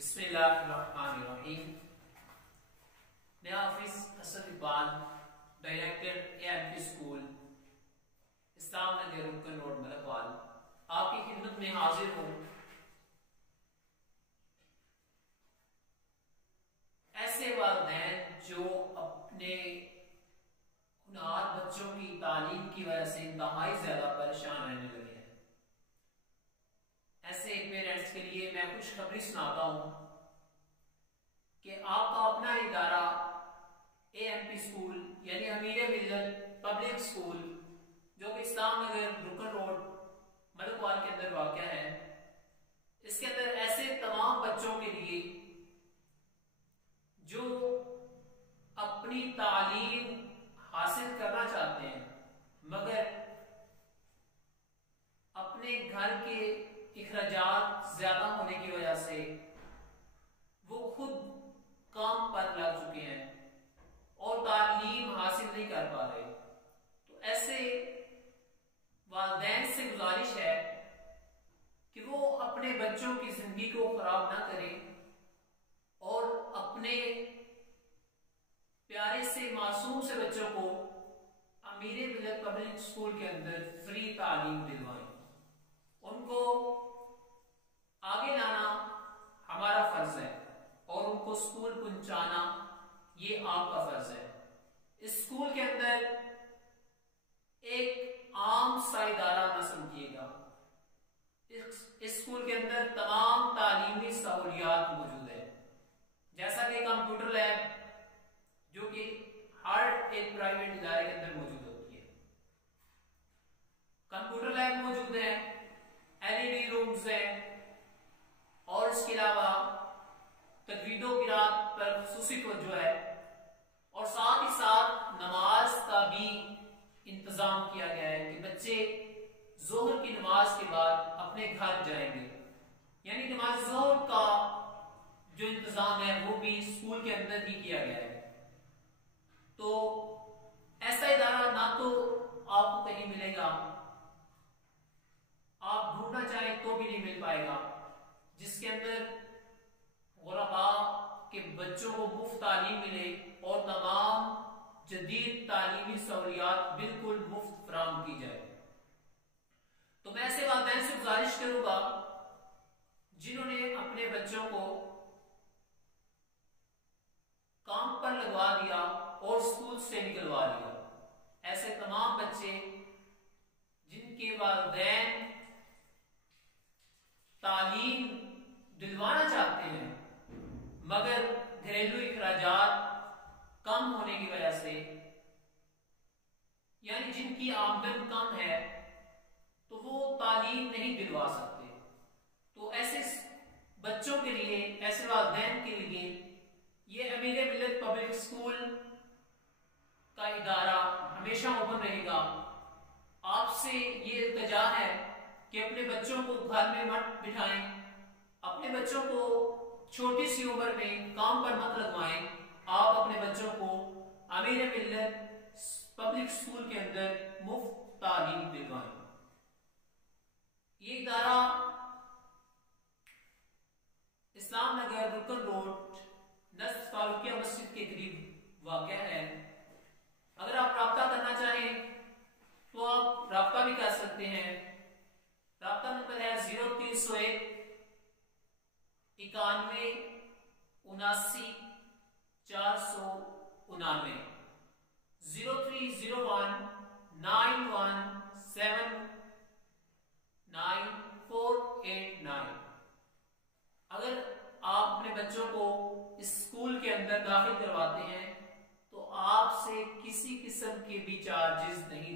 बिस्मिल्लाहिर्रहमानिर्रहीम। मैं Hafiz Asad Iqbal, director AMP school Islam Nagar Rukan road Malakwal आपकी खिदमत में हाजिर हूँ। ऐसे वालिदैन जो अपने होनहार बच्चों की तालीम की वजह से इंतहाई ज्यादा परेशान रहने लगे हैं, ऐसे पेरेंट्स के लिए मैं खुशखबरी सुनाता हूं कि आपका अपना इदारा एएमपी स्कूल यानी अमीर मिल्लत पब्लिक स्कूल जो कि इस्लाम नगर रुकन रोड मलकवाल के अंदर वाक़या है, इसके अंदर ऐसे तमाम बच्चों के लिए जो अपनी तालीम हासिल करना चाहते हैं मगर अपने घर के इखराजात ज्यादा होने की वजह से वो खुद काम पर लग चुके हैं और तालीम हासिल नहीं कर पा रहे। तो ऐसे वालिदैन से गुजारिश है कि वो अपने बच्चों की जिंदगी को खराब ना करें और अपने प्यारे से मासूम से बच्चों को अमीर मिल्लत पब्लिक स्कूल के अंदर फ्री तालीम दिलवाएं। उनको आगे लाना हमारा फर्ज है और उनको स्कूल पहुंचाना ये आपका फर्ज है। इस स्कूल के अंदर एक आम सा इदारा न समझिएगा। इस स्कूल के अंदर तमाम तालीमी सहूलियात मौजूद है, जैसा कि कंप्यूटर लैब जो कि हर एक प्राइवेट इदारे के अंदर मौजूद होती है। कंप्यूटर लैब मौजूद है, एलईडी रूम्स है और इसके अलावा तजवीदो क़िराअत पर खुसूसी तवज्जो है और साथ ही साथ नमाज का भी इंतजाम किया गया है कि बच्चे जोहर की नमाज के बाद अपने घर जाएंगे, यानी नमाज जोहर का जो इंतजाम है वो भी स्कूल के अंदर ही किया गया है। तो ऐसा इदारा ना तो आपको कहीं मिलेगा, आप ढूंढना चाहें तो भी नहीं मिल पाएगा, जिसके अंदर गुरबा के बच्चों को मुफ्त तालीम मिले और तमाम जदीद तालीमी सहूलियात बिल्कुल मुफ्त फराहम की जाए। तो मैं ऐसे वालिदैन से गुजारिश करूंगा जिन्होंने अपने बच्चों को काम पर लगवा दिया और स्कूल से निकलवा दिया, ऐसे तमाम बच्चे जिनके वालिदैन तालीम दिलवाना चाहते हैं मगर घरेलू इखराजात कम होने की वजह से, यानी जिनकी आमदन कम है तो वो तालीम नहीं दिलवा सकते। तो ऐसे बच्चों के लिए, ऐसे वालिदैन के लिए ये अमीर मिल्लत पब्लिक स्कूल का इदारा हमेशा ओपन रहेगा। आपसे ये इल्तिजा है कि अपने बच्चों को घर में मत बिठाएं, अपने बच्चों को छोटी सी उम्र में काम पर मत लगवाएं। आप अपने बच्चों को अमीर मिल्लत पब्लिक स्कूल के अंदर मुफ्त तालीम दिलवाएं। ये इदारा इस्लाम नगर रुकन रोड नस्र फारूकिया मस्जिद के करीब वाक़या है। अगर आप राब्ता करना चाहें तो आप राब्ता भी कर सकते हैं। राब्ता नंबर है 0301 91 79 499 0301 917 9489। अगर आप अपने बच्चों को इस स्कूल के अंदर दाखिल करवाते हैं तो आपसे किसी किस्म के भी चार्जेस नहीं